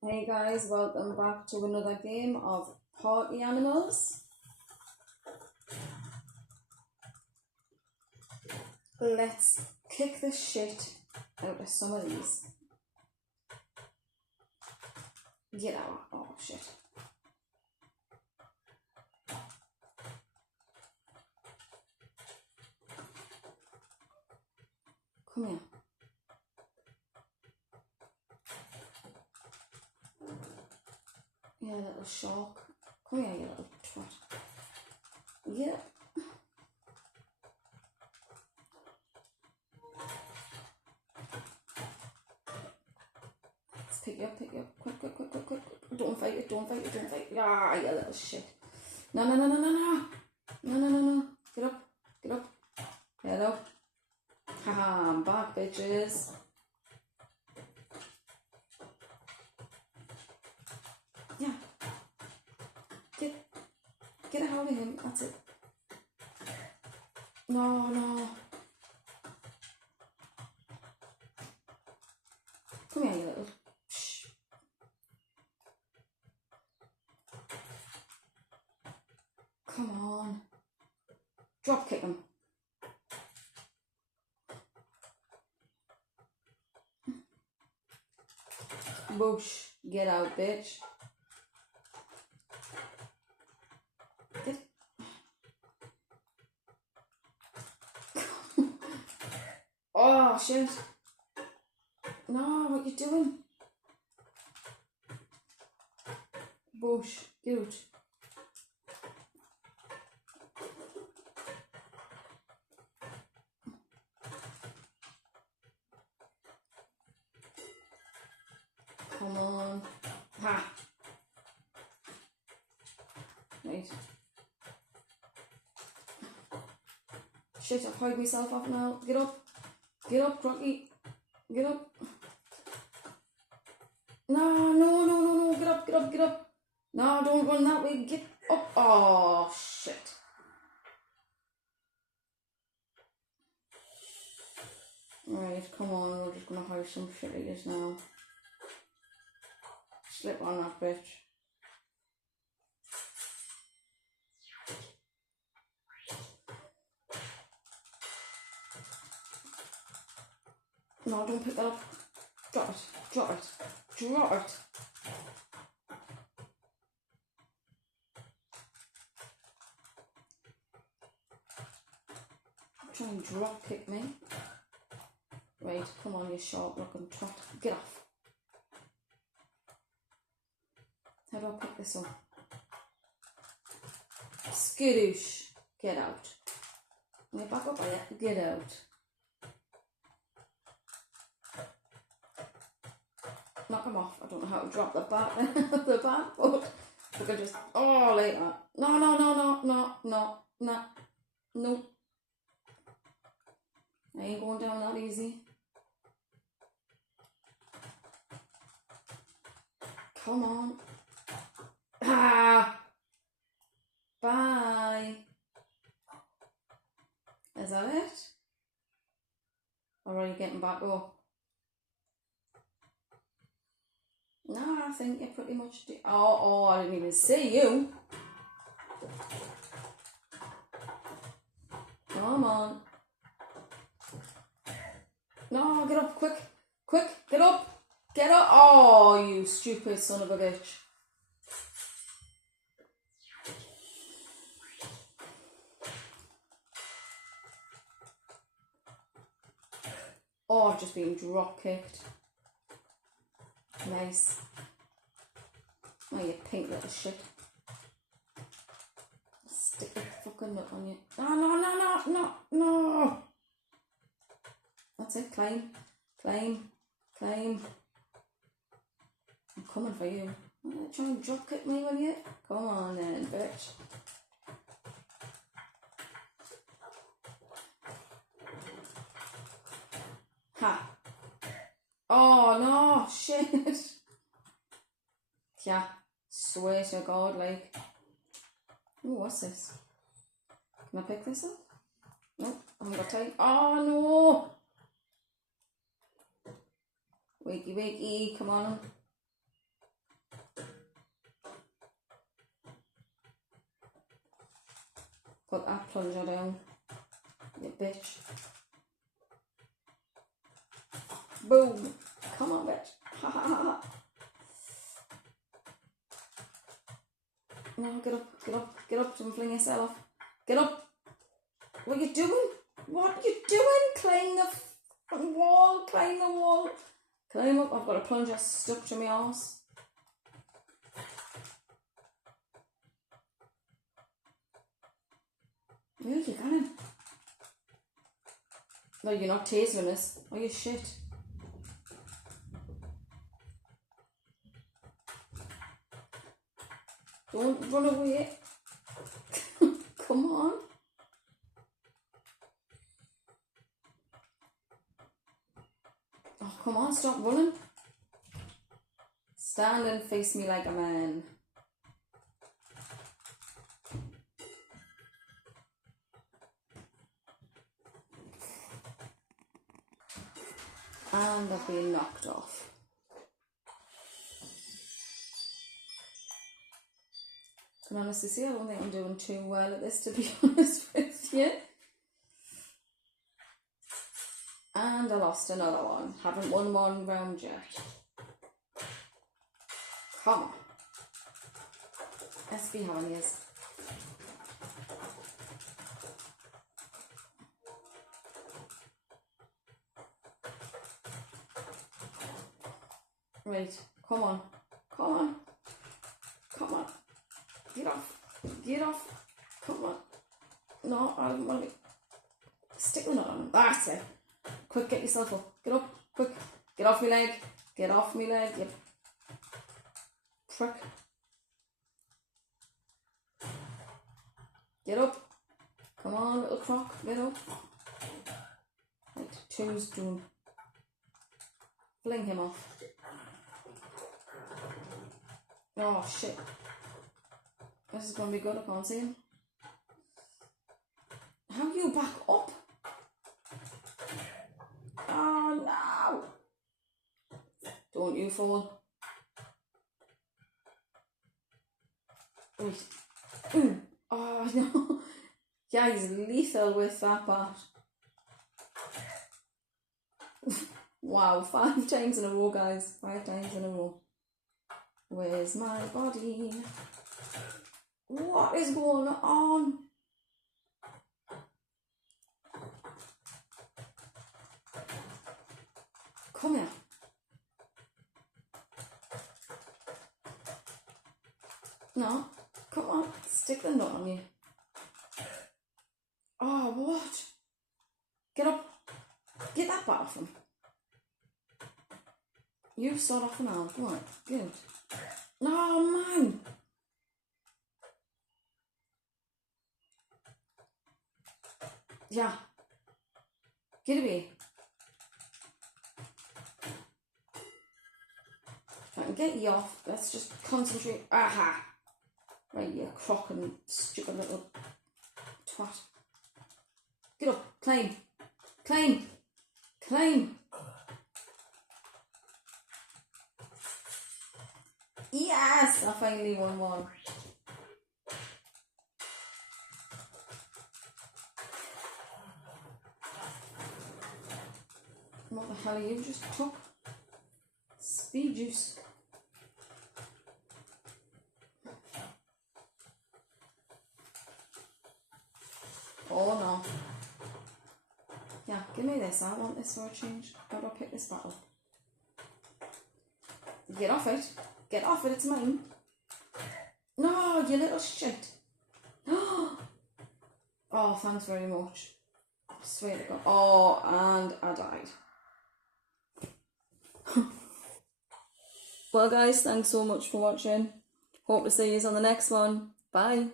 Hey guys, welcome back to another game of Party Animals. Let's kick the shit out of some of these. Get out. Oh shit. Come here. Yeah, little shark. Come here, you little twat. Yeah. Let's pick you up. Quick. Don't fight it. Ah, you little shit. No. No. Get up. Hello. Haha, I'm back, bitches. Yeah. Get a hold of him. That's it. No. Come here, you little. Shh. Come on. Drop kick him. Boosh. Get out, bitch. Get. Oh, shit. No, what you doing? Boosh. Get out. Come on. Ha. Right. Shit, I've hied myself off now. Get up, Crocky. Get up. No. Get up. No, don't run that way. Get up. Oh, shit. Right, come on. We're just going to hire some shitties now. Slip on that bitch. No, don't pick that up. Drop it. Try and drop kick me. Right, come on, you sharp looking twat. Get off. How do I pick this up? Skidoosh. Get out. Can you back up? Get out. Knock him off. I don't know how to drop the back foot. We could just like that. No. I ain't going down that easy. Come on. Ah. Bye. Is that it? Or are you getting back up? No, I think you pretty much do. Oh, I didn't even see you. Come on. No, get up, quick, get up. Oh, you stupid son of a bitch. Oh, I've just been drop kicked. Nice. Oh, you pink little shit. Stick the fucking nut on you. No. That's it, climb. I'm coming for you. Try and drop kick me, will you? Come on then, bitch. Ha. Oh no, shit. Yeah, swear to God, like. Ooh, what's this? Can I pick this up? Nope, I haven't got time. Oh no! Wakey, come on. Put that plunger down, you bitch. Boom. Come on, bitch. Ha ha ha ha. No, get up, get up, get up. Don't fling yourself off. Get up. What are you doing? What are you doing? Climb the fucking wall. Climb the wall. Climb up. I've got a plunger stuck to my arse. Where are you going? No, you're not tasering this. Oh, you shit. Don't run away. Come on. Oh, come on, stop running. Stand and face me like a man. And I've been knocked off. I can honestly say I don't think I'm doing too well at this, to be honest with you. And I lost another one. Haven't won one round yet. Come on. Let's see how many is. Right, come on. Come on. Come on. Get off. Get off. Come on. No, I don't want to stick the nut on. That's it. Quick, get yourself up. Get up. Quick. Get off my leg. Get off my leg, you prick. Get up. Come on, little croc. Get up. Right, two's done. Fling him off. Oh, shit. This is going to be good. I can't see him. How do you back up? Oh, no. Don't you fall. Wait. Oh, no. Yeah, he's lethal with that bat. Wow, 5 times in a row, guys. 5 times in a row. Where's my body? What is going on? Come here. No, come on, stick the nut on you. Oh, what? Get up. Get that bat off him. You start off now. Come on, good. No, man. Yeah. Get away. If I can get you off, let's just concentrate. Aha! Right, you crock and stupid little twat. Get up. Climb. Climb. Climb. Yes! I finally won one. What the hell you just took? Speed juice. Oh no. Yeah, give me this. I want this for a change. How do I pick this battle? Get off it. Get off it, it's mine. No, you little shit. Oh, thanks very much. I swear to God. Oh, and I died. Well, guys, thanks so much for watching. Hope to see you on the next one. Bye.